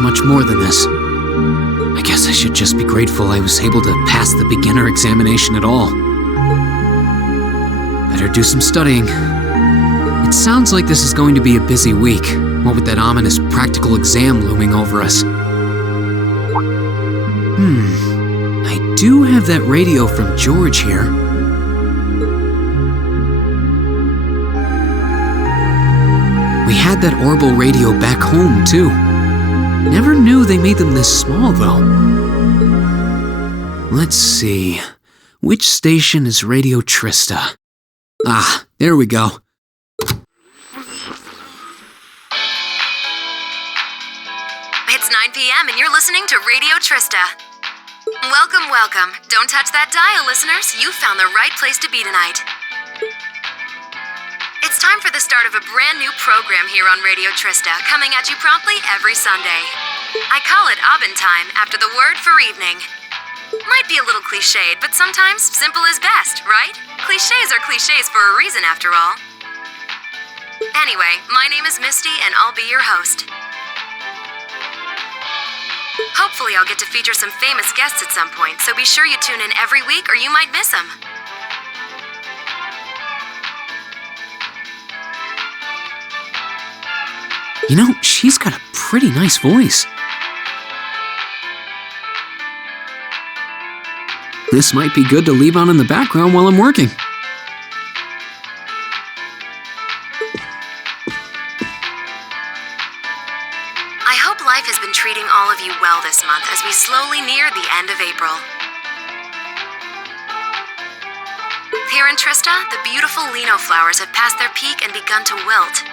Much more than this. I guess I should just be grateful I was able to pass the beginner examination at all. Better do some studying. It sounds like this is going to be a busy week, what with that ominous practical exam looming over us. I do have that radio from George here. We had that Orbital radio back home, too. Never knew they made them this small, though. Let's see. Which station is Radio Trista? Ah, there we go. It's 9 p.m. and you're listening to Radio Trista. Welcome, welcome. Don't touch that dial, listeners. You found the right place to be tonight. It's time for the start of a brand new program here on Radio Trista, coming at you promptly every Sunday. I call it Abend Time, after the word for evening. Might be a little cliched, but sometimes simple is best, right? Clichés are clichés for a reason, after all. Anyway, my name is Misty, and I'll be your host. Hopefully I'll get to feature some famous guests at some point, so be sure you tune in every week or you might miss them. You know, she's got a pretty nice voice. This might be good to leave on in the background while I'm working. I hope life has been treating all of you well this month as we slowly near the end of April. Here in Trista, the beautiful lino flowers have passed their peak and begun to wilt.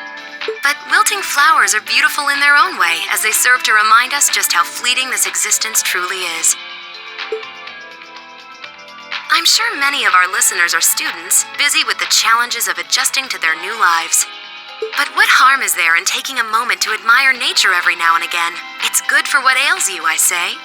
But wilting flowers are beautiful in their own way, as they serve to remind us just how fleeting this existence truly is. I'm sure many of our listeners are students, busy with the challenges of adjusting to their new lives. But what harm is there in taking a moment to admire nature every now and again? It's good for what ails you, I say.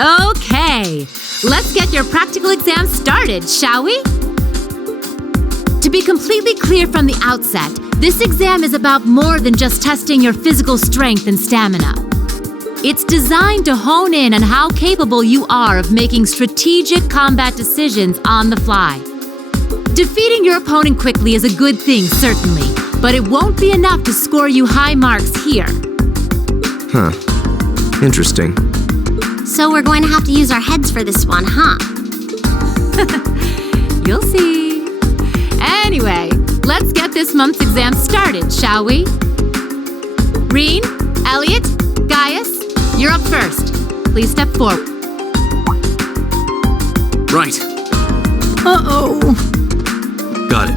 Okay, let's get your practical exam started, shall we? To be completely clear from the outset, this exam is about more than just testing your physical strength and stamina. It's designed to hone in on how capable you are of making strategic combat decisions on the fly. Defeating your opponent quickly is a good thing, certainly, but it won't be enough to score you high marks here. Huh. Interesting. So we're going to have to use our heads for this one, huh? You'll see. Anyway, let's get this month's exam started, shall we? Reen, Elliot, Gaius, you're up first. Please step forward. Right. Uh-oh. Got it.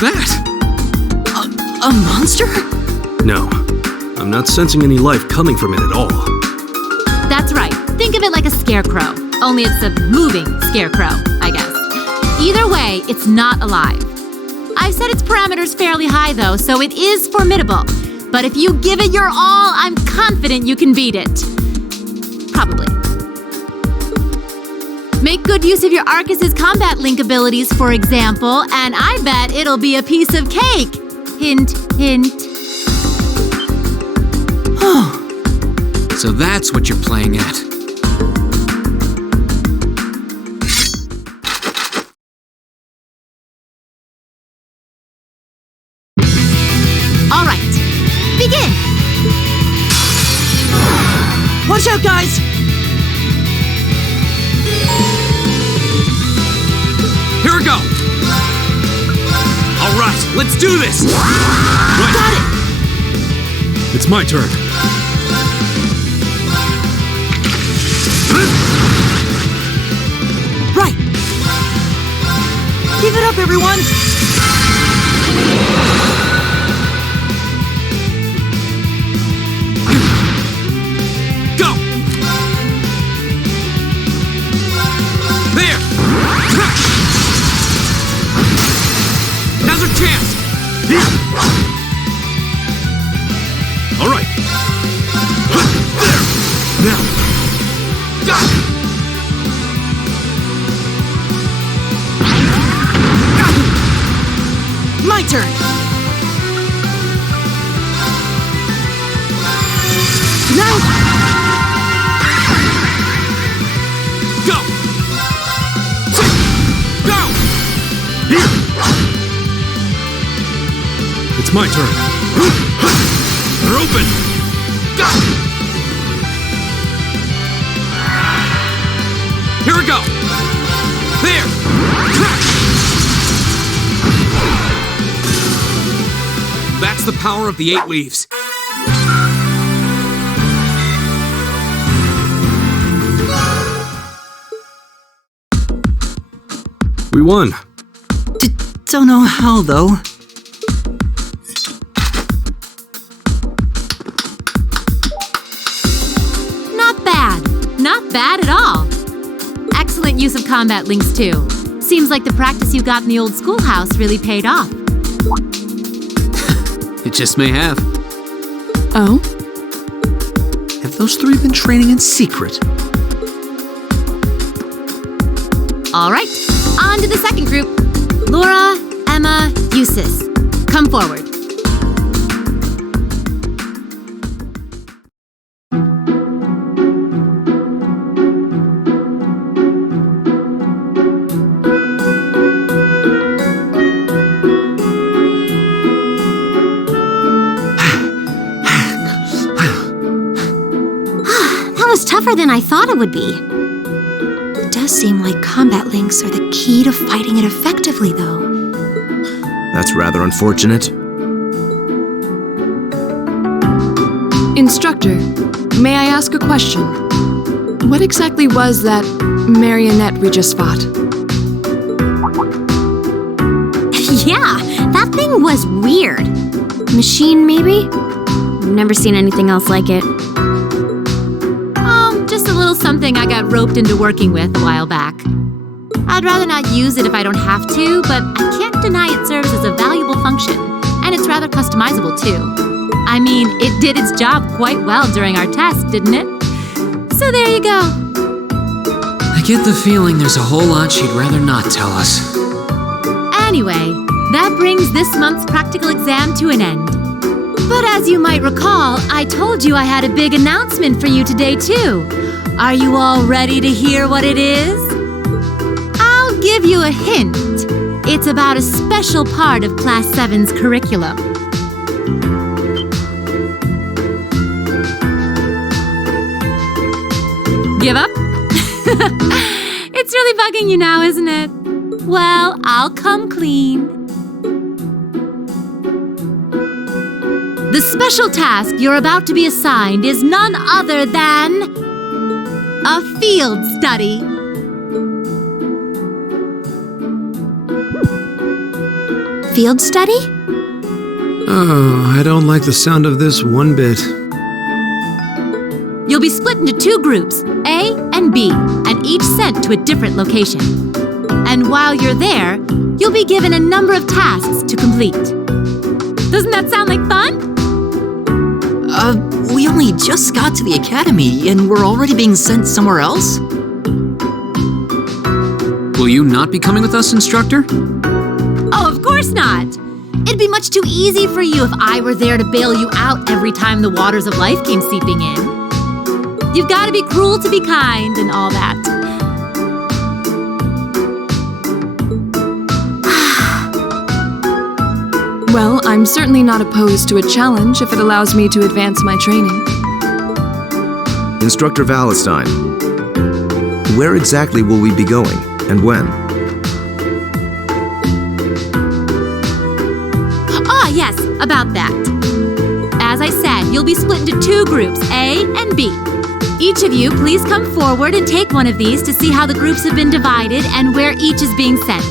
that? A monster? No, I'm not sensing any life coming from it at all. That's right. Think of it like a scarecrow. Only it's a moving scarecrow, I guess. Either way, it's not alive. I've set its parameters fairly high, though, so it is formidable. But if you give it your all, I'm confident you can beat it. Probably. Make good use of your Arcus's combat link abilities, for example, and I bet it'll be a piece of cake. Hint, hint. So that's what you're playing at. All right, begin. Watch out, guys! Here we go! All right, let's do this! Right. Got it! It's my turn. Right! Give it up, everyone! Go! There! Now's our chance! All right. There! Now. Got it! My turn! Now! Go! Go! It's my turn. They're open! Go! Here we go! There! That's the power of the 8 leaves. We won. Don't know how, though. Not bad. Not bad at all. Excellent use of combat links, too. Seems like the practice you got in the old schoolhouse really paid off. It just may have. Oh? Have those 3 been training in secret? All right, on to the second group. Laura, Emma, Eustace. Come forward. That was tougher than I thought it would be. It does seem like combat links are the key to fighting it effectively, though. That's rather unfortunate. Instructor, may I ask a question? What exactly was that marionette we just fought? Yeah, that thing was weird. Machine, maybe? Never seen anything else like it. Just a little something I got roped into working with a while back. I'd rather not use it if I don't have to, but I can't deny it serves as a valuable function, and it's rather customizable too. I mean, it did its job quite well during our test, didn't it? So there you go. I get the feeling there's a whole lot she'd rather not tell us. Anyway, that brings this month's practical exam to an end. But as you might recall, I told you I had a big announcement for you today, too. Are you all ready to hear what it is? I'll give you a hint. It's about a special part of Class VII's curriculum. Give up? It's really bugging you now, isn't it? Well, I'll come clean. The special task you're about to be assigned is none other than a field study. field study? Oh, I don't like the sound of this one bit. You'll be split into 2 groups, A and B, and each sent to a different location. And while you're there, you'll be given a number of tasks to complete. Doesn't that sound like fun? We only just got to the academy and we're already being sent somewhere else? Will you not be coming with us, instructor? Oh, of course not. It'd be much too easy for you if I were there to bail you out every time the waters of life came seeping in. You've got to be cruel to be kind and all that. Well, I'm certainly not opposed to a challenge if it allows me to advance my training. Instructor Valentine, where exactly will we be going, and when? Ah, yes, about that. As I said, you'll be split into 2 groups, A and B. Each of you, please come forward and take one of these to see how the groups have been divided and where each is being sent.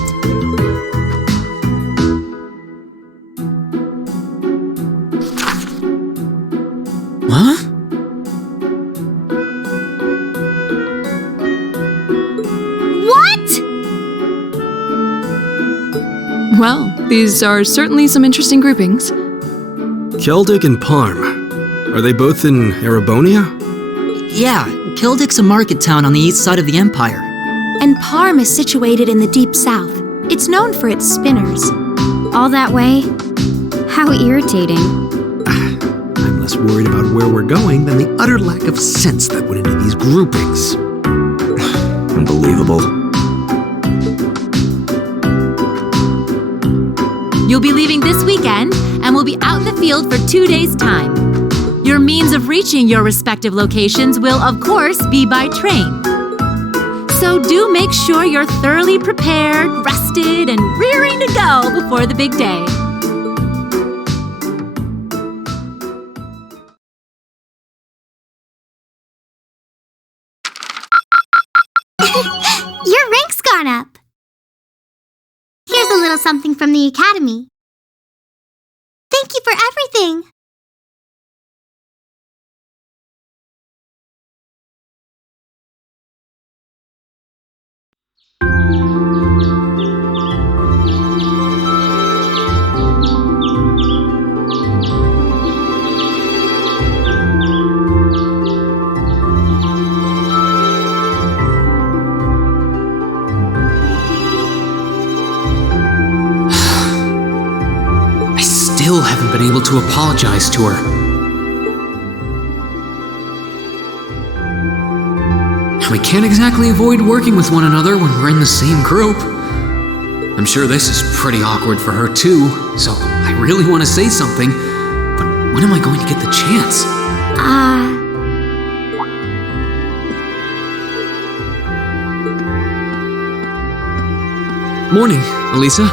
Huh? What? Well, these are certainly some interesting groupings. Keldic and Parm. Are they both in Erebonia? Yeah, Kildik's a market town on the east side of the Empire. And Parm is situated in the deep south. It's known for its spinners. All that way? How irritating. I'm less worried about where we're going than the utter lack of sense that went into these groupings. Unbelievable. You'll be leaving this weekend and will be out in the field for 2 days' time. Your means of reaching your respective locations will, of course, be by train. So do make sure you're thoroughly prepared, rested, and rearing to go before the big day. Your rank's gone up. Here's a little something from the academy. Thank you for everything. Still haven't been able to apologize to her. We can't exactly avoid working with one another when we're in the same group. I'm sure this is pretty awkward for her too, so I really want to say something, but when am I going to get the chance? Morning, Elisa.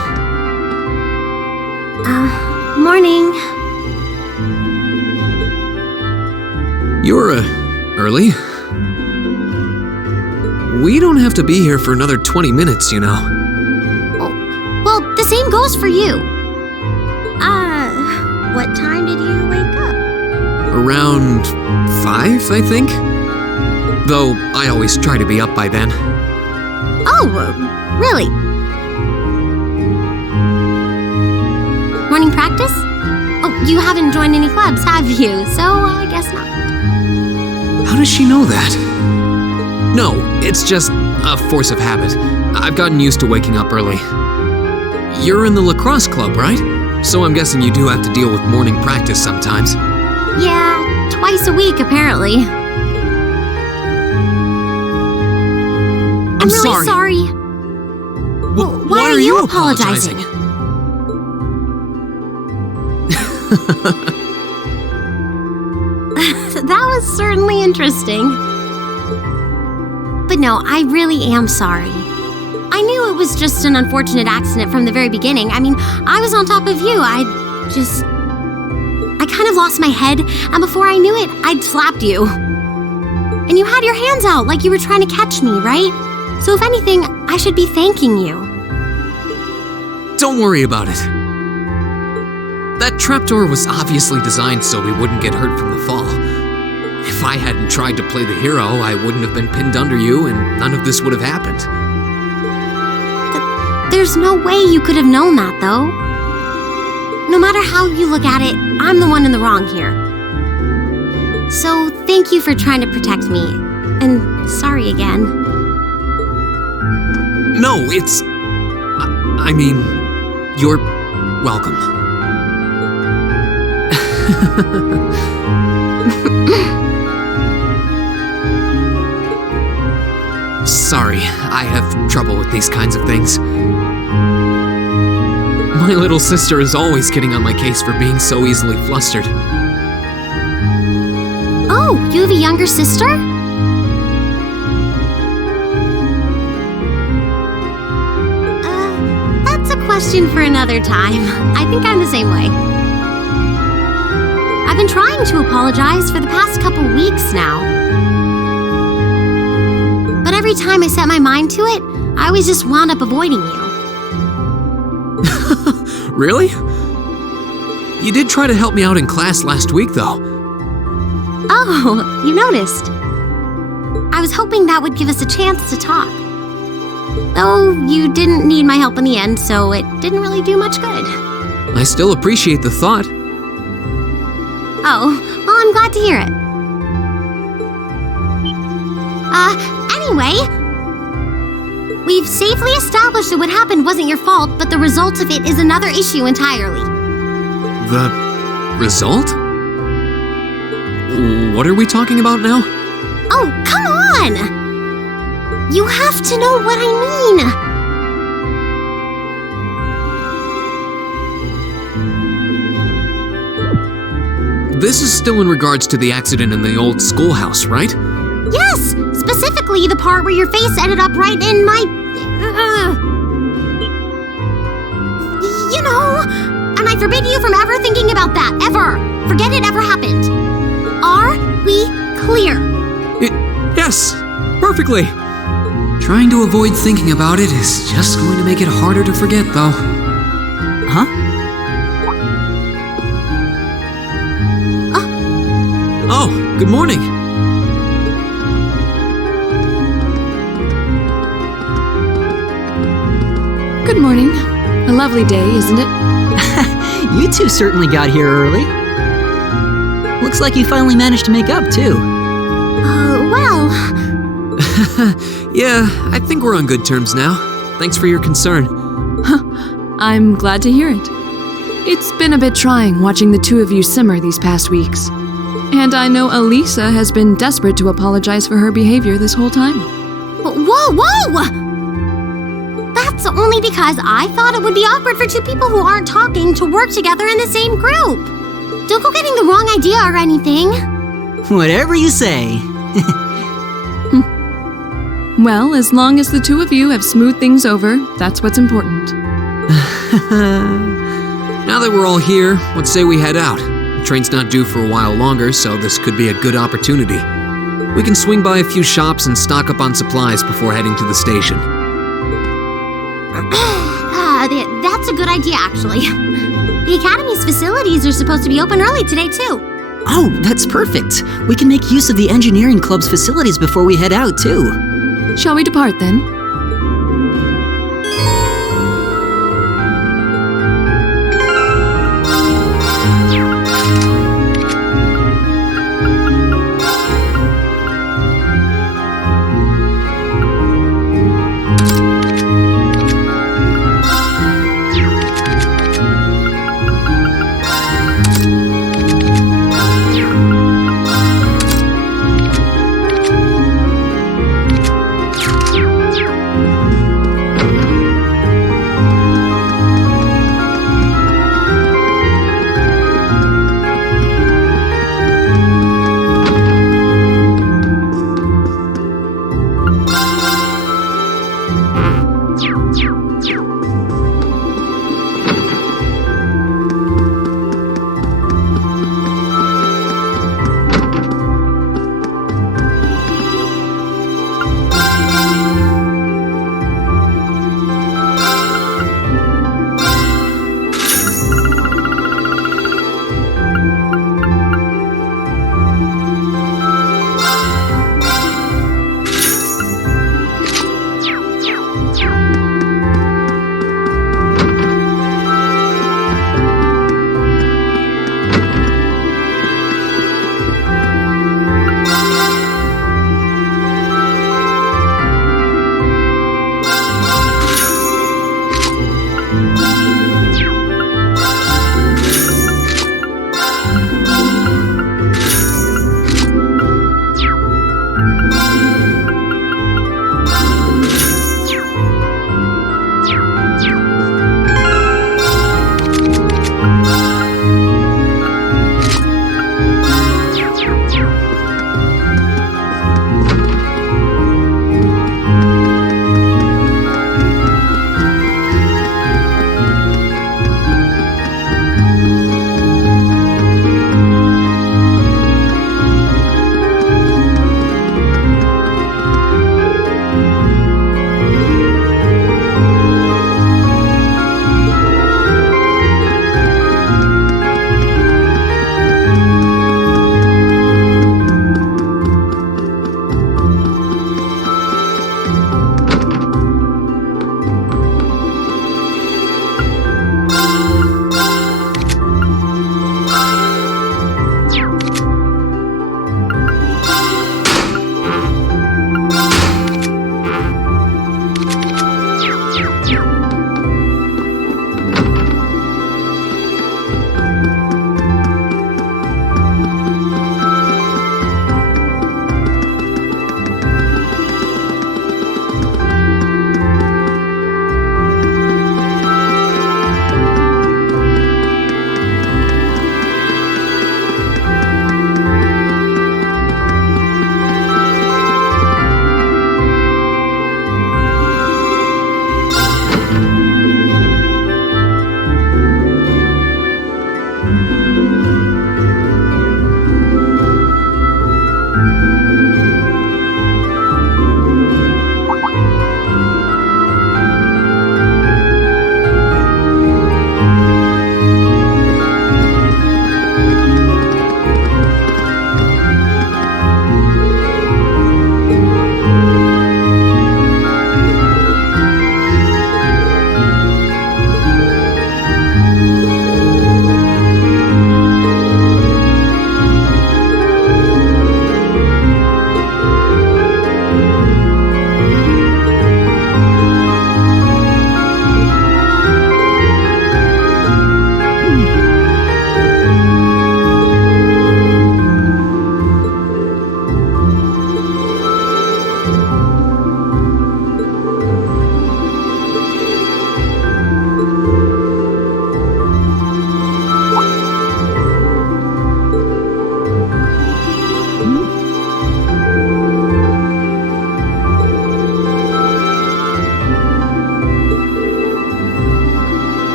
Morning. You're, early. We don't have to be here for another 20 minutes, you know. Well, the same goes for you. What time did you wake up? Around 5, I think. Though I always try to be up by then. Oh, really? Morning practice? Oh, you haven't joined any clubs, have you? So I guess not. How does she know that? No, it's just a force of habit. I've gotten used to waking up early. You're in the lacrosse club, right? So I'm guessing you do have to deal with morning practice sometimes. Yeah, twice a week, apparently. I'm really sorry. Why are you apologizing? That was certainly interesting. But no, I really am sorry. I knew it was just an unfortunate accident from the very beginning. I mean, I was on top of you. I kind of lost my head, and before I knew it, I'd slapped you. And you had your hands out like you were trying to catch me, right? So if anything, I should be thanking you. Don't worry about it. That trapdoor was obviously designed so we wouldn't get hurt from the fall. If I hadn't tried to play the hero, I wouldn't have been pinned under you, and none of this would have happened. There's no way you could have known that, though. No matter how you look at it, I'm the one in the wrong here. So thank you for trying to protect me. And sorry again. No, it's... I mean, you're welcome. Sorry, I have trouble with these kinds of things. My little sister is always getting on my case for being so easily flustered. Oh, you have a younger sister? That's a question for another time. I think I'm the same way. I've been trying to apologize for the past couple weeks now. But every time I set my mind to it, I always just wound up avoiding you. Really? You did try to help me out in class last week, though. Oh, you noticed. I was hoping that would give us a chance to talk. Though you didn't need my help in the end, so it didn't really do much good. I still appreciate the thought. Oh, well, I'm glad to hear it. Anyway, we've safely established that what happened wasn't your fault, but the result of it is another issue entirely. The result? What are we talking about now? Oh, come on! You have to know what I mean. This is still in regards to the accident in the old schoolhouse, right? Yes, specifically the part where your face ended up right in my... You know, and I forbid you from ever thinking about that, ever. Forget it ever happened. Are we clear? Yes, perfectly. Trying to avoid thinking about it is just going to make it harder to forget, though. Huh? Oh, good morning. Good morning. A lovely day, isn't it? You two certainly got here early. Looks like you finally managed to make up, too. Well... Yeah, I think we're on good terms now. Thanks for your concern. I'm glad to hear it. It's been a bit trying watching the two of you simmer these past weeks. And I know Elisa has been desperate to apologize for her behavior this whole time. Whoa! That's only because I thought it would be awkward for two people who aren't talking to work together in the same group. Don't go getting the wrong idea or anything. Whatever you say. Well, as long as the two of you have smoothed things over, that's what's important. Now that we're all here, let's say we head out. The train's not due for a while longer, so this could be a good opportunity. We can swing by a few shops and stock up on supplies before heading to the station. That's a good idea, actually. The Academy's facilities are supposed to be open early today, too. Oh, that's perfect. We can make use of the engineering club's facilities before we head out, too. Shall we depart, then?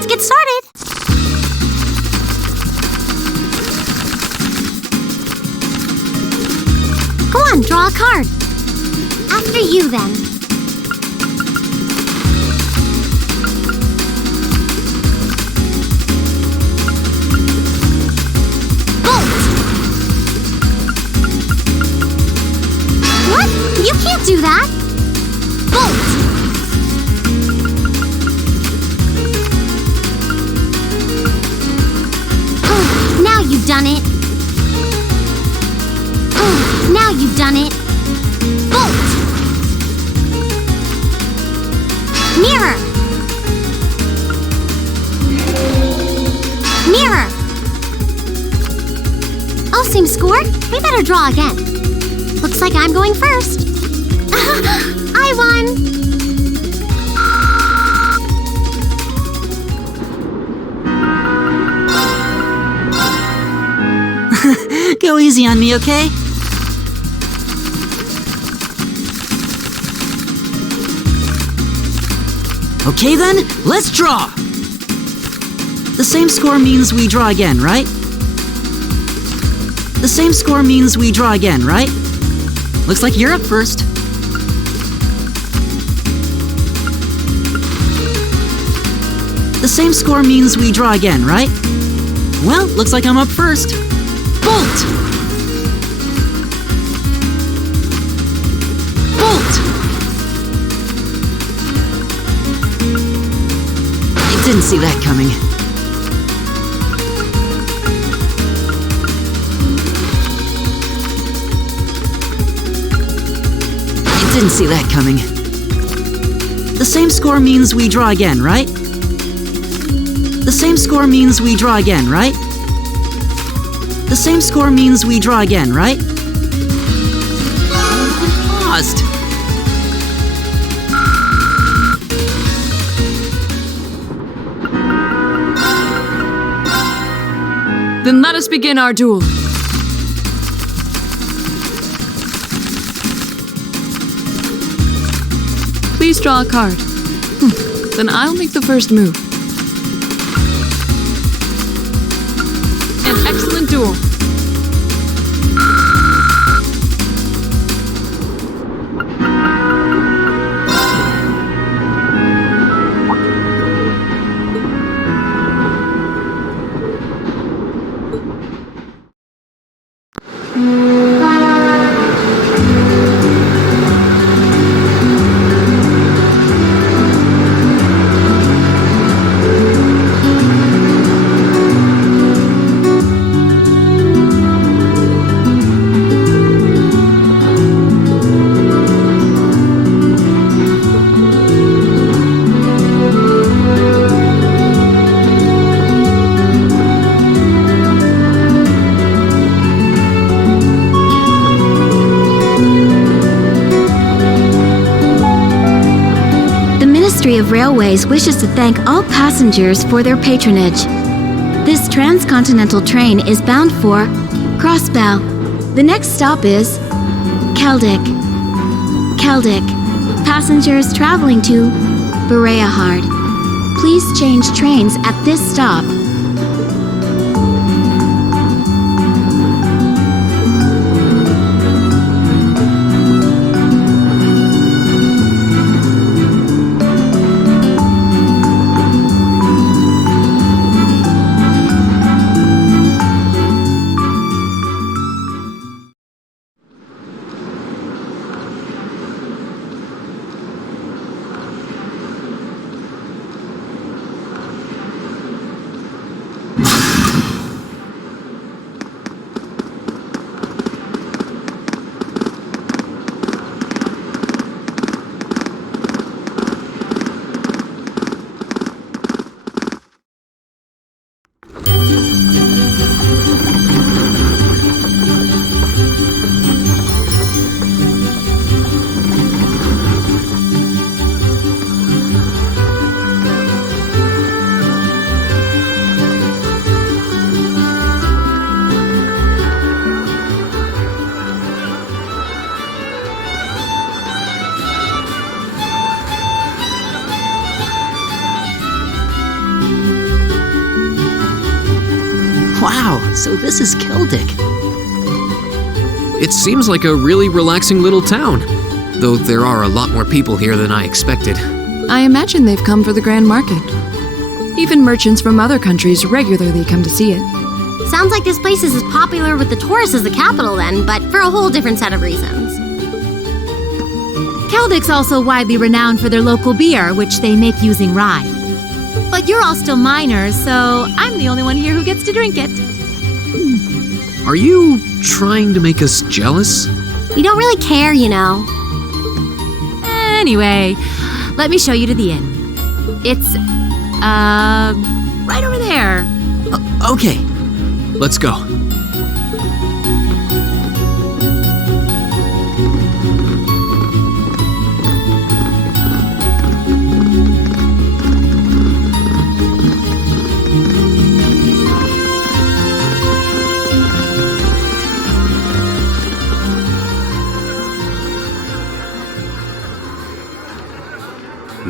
Let's get started. Go on, draw a card. After you, then. What? You can't do that! Bolt! Oh, now you've done it! Oh, now you've done it! Bolt! Mirror! Mirror! Oh, same score? We better draw again. Looks like I'm going first. I won! Go easy on me, okay? Okay then, let's draw! The same score means we draw again, right? The same score means we draw again, right? Looks like you're up first. The same score means we draw again, right? Well, looks like I'm up first. Bolt! Bolt! I didn't see that coming. Didn't see that coming. The same score means we draw again, right? The same score means we draw again, right? The same score means we draw again, right? Paused. Then let us begin our duel. Please draw a card. Then I'll make the first move. An excellent duel. of Railways wishes to thank all passengers for their patronage. This transcontinental train is bound for Crossbow. The next stop is Keldick. Keldick. Passengers traveling to Bereahard. Please change trains at this stop. Wow, so this is Keldick. It seems like a really relaxing little town, though there are a lot more people here than I expected. I imagine they've come for the Grand Market. Even merchants from other countries regularly come to see it. Sounds like this place is as popular with the tourists as the capital then, but for a whole different set of reasons. Keldick's also widely renowned for their local beer, which they make using rye. But you're all still minors, so I'm the only one here who gets to drink it. Are you trying to make us jealous? We don't really care, you know. Anyway, let me show you to the inn. It's, right over there. Okay. Let's go.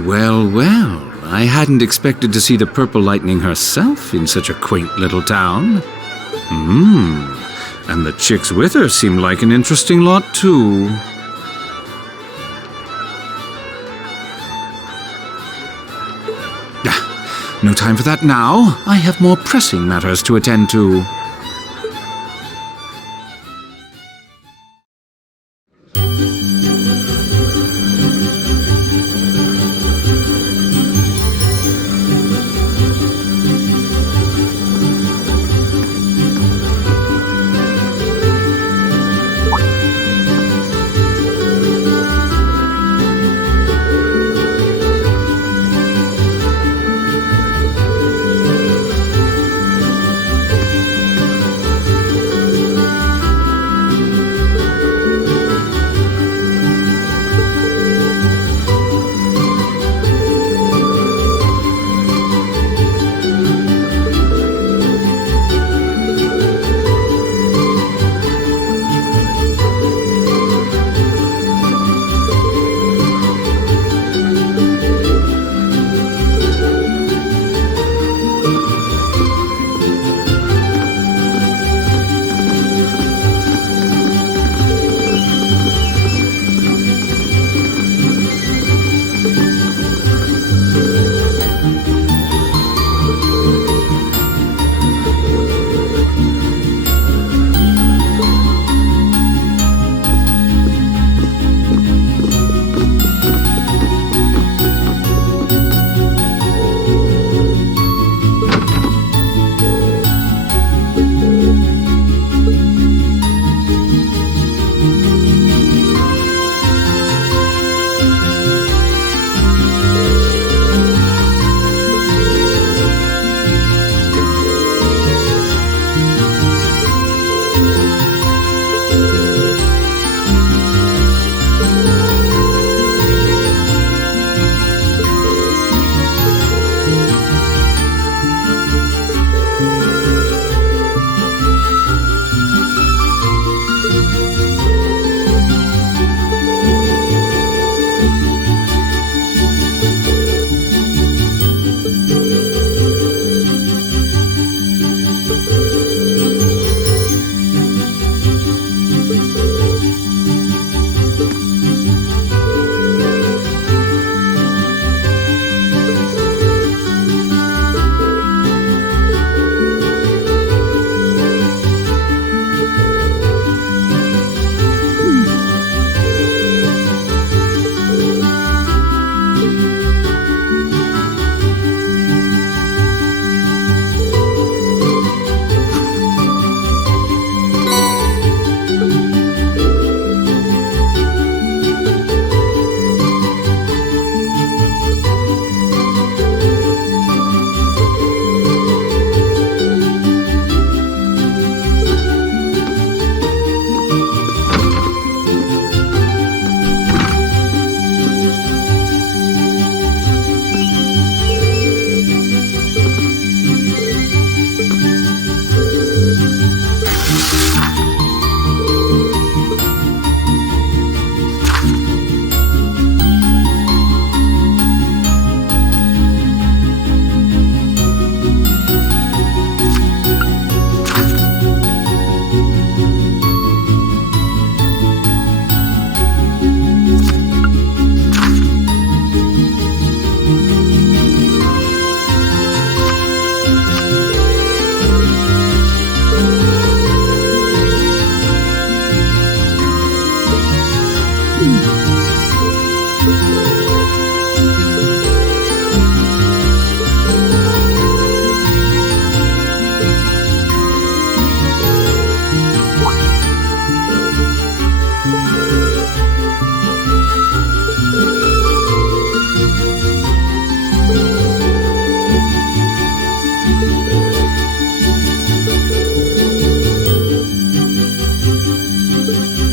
Well, well, I hadn't expected to see the Purple Lightning herself in such a quaint little town. And the chicks with her seem like an interesting lot, too. No time for that now. I have more pressing matters to attend to. you.